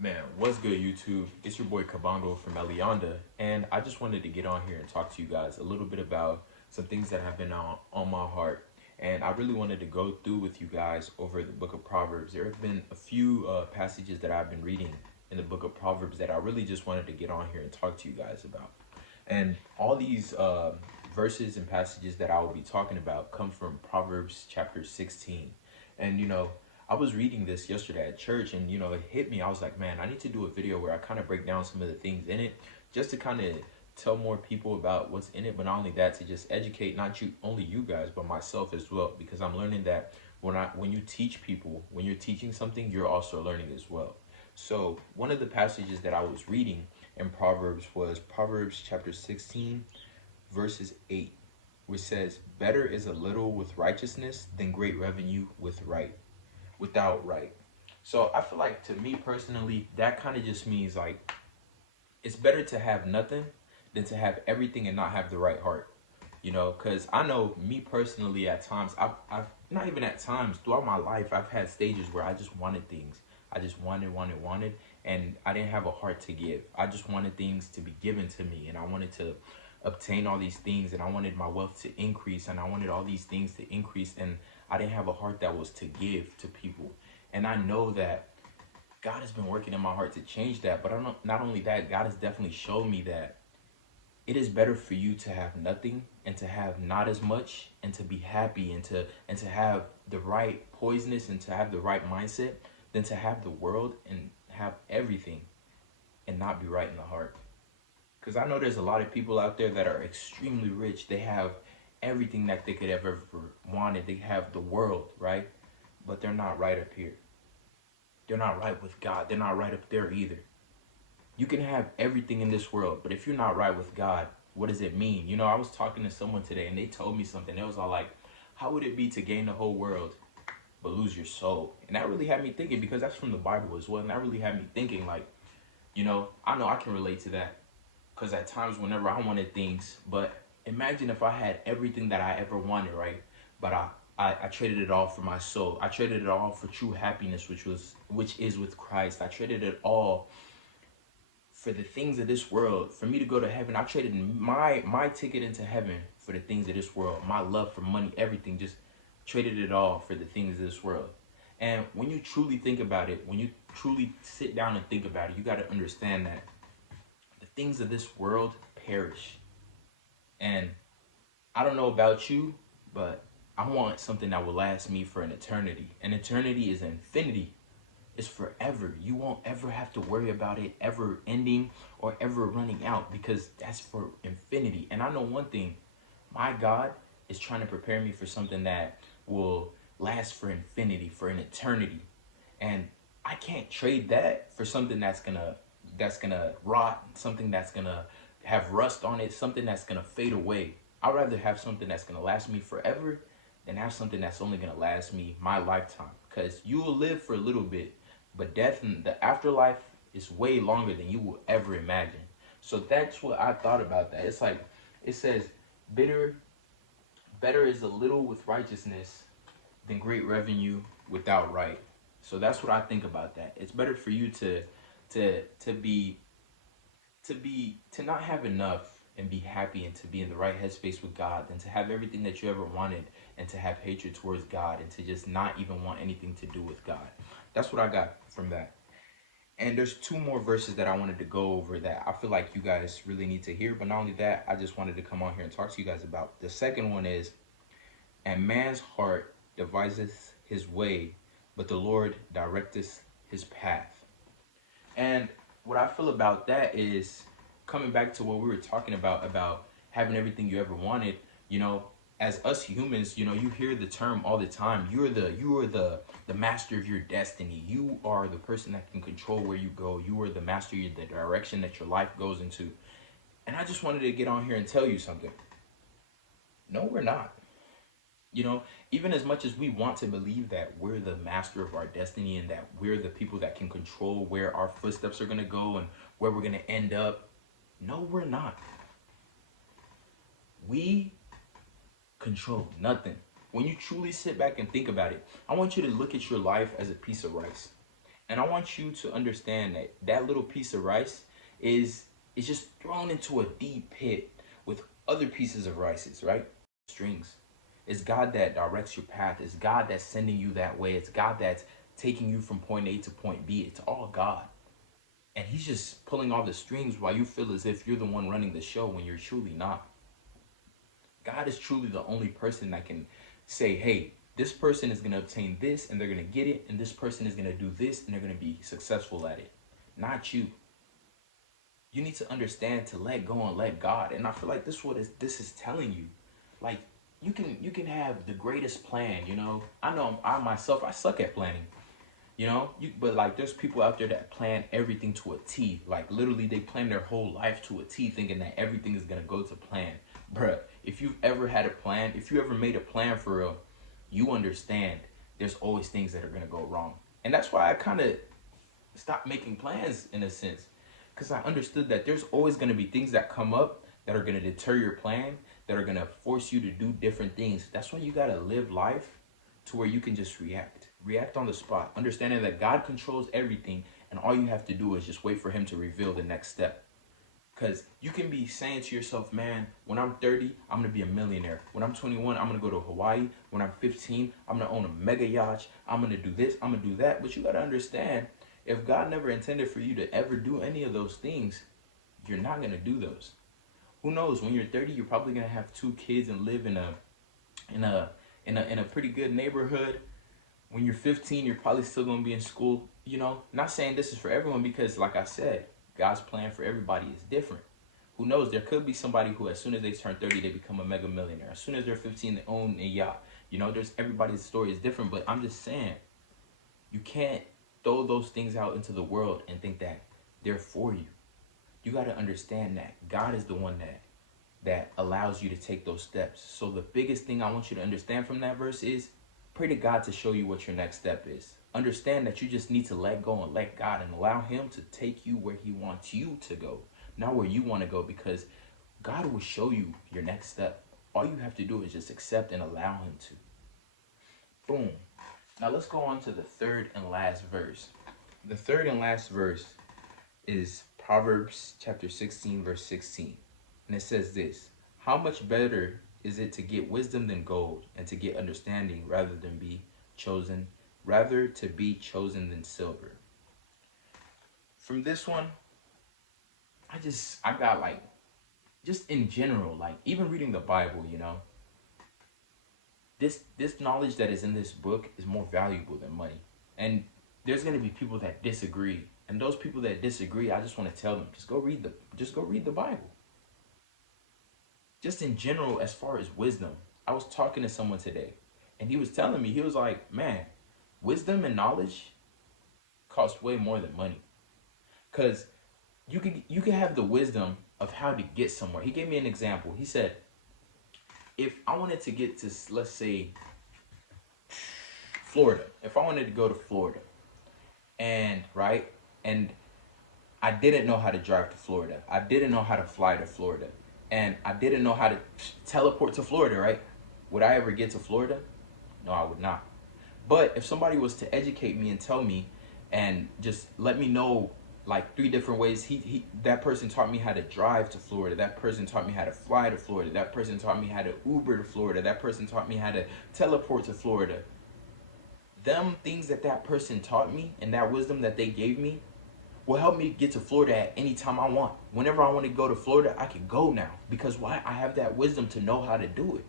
Man, what's good, YouTube? It's your boy Kabongo from Elianda, and I just wanted to get on here and talk to you guys a little bit about some things that have been on my heart. And I really wanted to go through with you guys over the book of Proverbs. There have been a few passages that I've been reading in the book of Proverbs that I really just wanted to get on here and talk to you guys about. And all these verses and passages that I will be talking about come from Proverbs chapter 16. And I was reading this yesterday at church, and it hit me. I was like, man, I need to do a video where I kind of break down some of the things in it just to kind of tell more people about what's in it, but not only that, to just educate not only you guys but myself as well, because I'm learning that when you teach people, when you're teaching something, you're also learning as well. So one of the passages that I was reading in Proverbs was Proverbs chapter 16 verses 8, which says, better is a little with righteousness than great revenue without right. So I feel like, to me personally, that kind of just means like it's better to have nothing than to have everything and not have the right heart. Because I know me personally, at times, I've not even at times, throughout my life, I've had stages where I just wanted things. I just wanted, and I didn't have a heart to give. I just wanted things to be given to me, and I wanted to obtain all these things, and I wanted my wealth to increase, and I wanted all these things to increase, and I didn't have a heart that was to give to people. And I know that God has been working in my heart to change that, but not only that, God has definitely shown me that it is better for you to have nothing and to have not as much and to be happy and to have the right poisonous and to have the right mindset than to have the world and have everything and not be right in the heart. Because I know there's a lot of people out there that are extremely rich. They have everything that they could ever wanted. They have the world, right? But they're not right up here. They're not right with God. They're not right up there either. You can have everything in this world, but if you're not right with God, what does it mean? I was talking to someone today, and they told me something. It was all like, how would it be to gain the whole world but lose your soul? And that really had me thinking, because that's from the Bible as well. And that really had me thinking, like, I know I can relate to that. Because at times, whenever I wanted things, but imagine if I had everything that I ever wanted, right? But I traded it all for my soul. I traded it all for true happiness, which is with Christ. I traded it all for the things of this world. For me to go to heaven, I traded my ticket into heaven for the things of this world. My love for money, everything, just traded it all for the things of this world. And when you truly think about it, when you truly sit down and think about it, you got to understand that the things of this world perish. And I don't know about you, but I want something that will last me for an eternity. An eternity is infinity. It's forever. You won't ever have to worry about it ever ending or ever running out, because that's for infinity. And I know one thing, my God is trying to prepare me for something that will last for infinity, for an eternity. And I can't trade that for something that's gonna rot, something that's gonna have rust on it, something that's gonna fade away. I'd rather have something that's gonna last me forever than have something that's only gonna last me my lifetime. Because you will live for a little bit, but death and the afterlife is way longer than you will ever imagine. So that's what I thought about that. It's like, it says, better is a little with righteousness than great revenue without right. So that's what I think about that. It's better for you to not have enough and be happy and to be in the right headspace with God than to have everything that you ever wanted and to have hatred towards God and to just not even want anything to do with God. That's what I got from that. And there's two more verses that I wanted to go over that I feel like you guys really need to hear. But not only that, I just wanted to come on here and talk to you guys about. The second one is, and man's heart deviseth his way, but the Lord directeth his path. And what I feel about that is, coming back to what we were talking about having everything you ever wanted, as us humans, you hear the term all the time. You are the master of your destiny. You are the person that can control where you go. You are the master of the direction that your life goes into. And I just wanted to get on here and tell you something. No, we're not. Even as much as we want to believe that we're the master of our destiny and that we're the people that can control where our footsteps are going to go and where we're going to end up, no, we're not. We control nothing. When you truly sit back and think about it, I want you to look at your life as a piece of rice. And I want you to understand that that little piece of rice is just thrown into a deep pit with other pieces of rices, right? Strings. It's God that directs your path. It's God that's sending you that way. It's God that's taking you from point A to point B. It's all God. And he's just pulling all the strings while you feel as if you're the one running the show when you're truly not. God is truly the only person that can say, hey, this person is going to obtain this and they're going to get it. And this person is going to do this and they're going to be successful at it. Not you. You need to understand to let go and let God. And I feel like this is telling you. Like, you can have the greatest plan, you know. I know I myself, I suck at planning. You know, but like there's people out there that plan everything to a T. Like literally they plan their whole life to a T thinking that everything is going to go to plan. Bruh, if you've ever had a plan, if you ever made a plan for real, you understand there's always things that are going to go wrong. And that's why I kind of stopped making plans in a sense. Because I understood that there's always going to be things that come up that are going to deter your plan, that are going to force you to do different things. That's why you got to live life to where you can just react on the spot, understanding that God controls everything and all you have to do is just wait for him to reveal the next step. Because you can be saying to yourself, man, when I'm 30, I'm going to be a millionaire. When I'm 21, I'm going to go to Hawaii. When I'm 15, I'm going to own a mega yacht. I'm going to do this, I'm going to do that. But you got to understand, if God never intended for you to ever do any of those things, you're not going to do those. Who knows, when you're 30, you're probably going to have 2 kids and live in a pretty good neighborhood. When you're 15, you're probably still going to be in school. You know, not saying this is for everyone because, like I said, God's plan for everybody is different. Who knows? There could be somebody who, as soon as they turn 30, they become a mega millionaire. As soon as they're 15, they own a yacht. You know, everybody's story is different. But I'm just saying, you can't throw those things out into the world and think that they're for you. You got to understand that God is the one that allows you to take those steps. So the biggest thing I want you to understand from that verse is pray to God to show you what your next step is. Understand that you just need to let go and let God and allow him to take you where he wants you to go, not where you want to go, because God will show you your next step. All you have to do is just accept and allow him to. Boom. Now let's go on to the third and last verse. The third and last verse is Proverbs chapter 16, verse 16. And it says this: how much better is it to get wisdom than gold, and to get understanding rather to be chosen than silver. From this one, I got like, just in general, like even reading the Bible, you know, this knowledge that is in this book is more valuable than money. And there's going to be people that disagree. And those people that disagree, I just want to tell them, just go read the Bible. Just in general, as far as wisdom, I was talking to someone today, and he was telling me, he was like, man, wisdom and knowledge cost way more than money. Because you can have the wisdom of how to get somewhere. He gave me an example. He said, if I wanted to get to, let's say, Florida, if I wanted to go to Florida, and I didn't know how to drive to Florida, I didn't know how to fly to Florida, and I didn't know how to teleport to Florida, right? Would I ever get to Florida? No, I would not. But if somebody was to educate me and tell me and just let me know like 3 different ways, that person taught me how to drive to Florida, that person taught me how to fly to Florida, that person taught me how to Uber to Florida, that person taught me how to teleport to Florida. Them things that person taught me and that wisdom that they gave me will help me get to Florida at any time I want. Whenever I want to go to Florida, I can go now. Because why? I have that wisdom to know how to do it.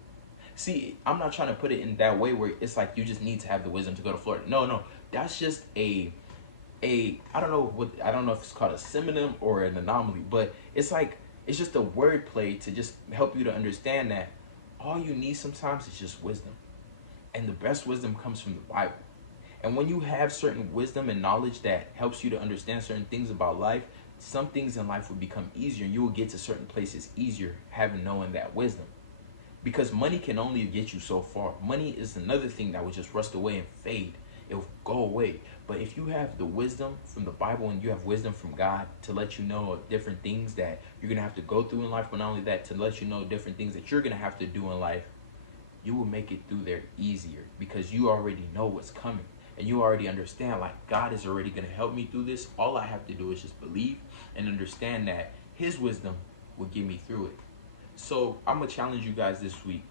See, I'm not trying to put it in that way where it's like you just need to have the wisdom to go to Florida. No. That's just I don't know if it's called a synonym or an anomaly, but it's just a word play to just help you to understand that all you need sometimes is just wisdom. And the best wisdom comes from the Bible. And when you have certain wisdom and knowledge that helps you to understand certain things about life, some things in life will become easier, and you will get to certain places easier knowing that wisdom. Because money can only get you so far. Money is another thing that will just rust away and fade. It will go away. But if you have the wisdom from the Bible and you have wisdom from God to let you know of different things that you're going to have to go through in life, but not only that, to let you know different things that you're going to have to do in life, you will make it through there easier because you already know what's coming. and you already understand, like, God is already going to help me through this. All I have to do is just believe and understand that his wisdom will get me through it. So I'm going to challenge you guys this week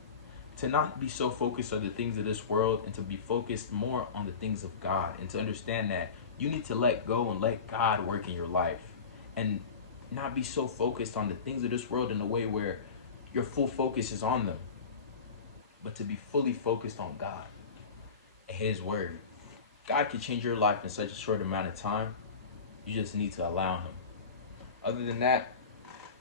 to not be so focused on the things of this world, and to be focused more on the things of God, and to understand that you need to let go and let God work in your life, and not be so focused on the things of this world in a way where your full focus is on them, but to be fully focused on God and his word. God can change your life in such a short amount of time. You just need to allow him. Other than that,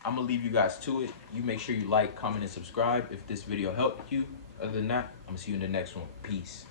I'm going to leave you guys to it. You make sure you like, comment, and subscribe if this video helped you. Other than that, I'm going to see you in the next one. Peace.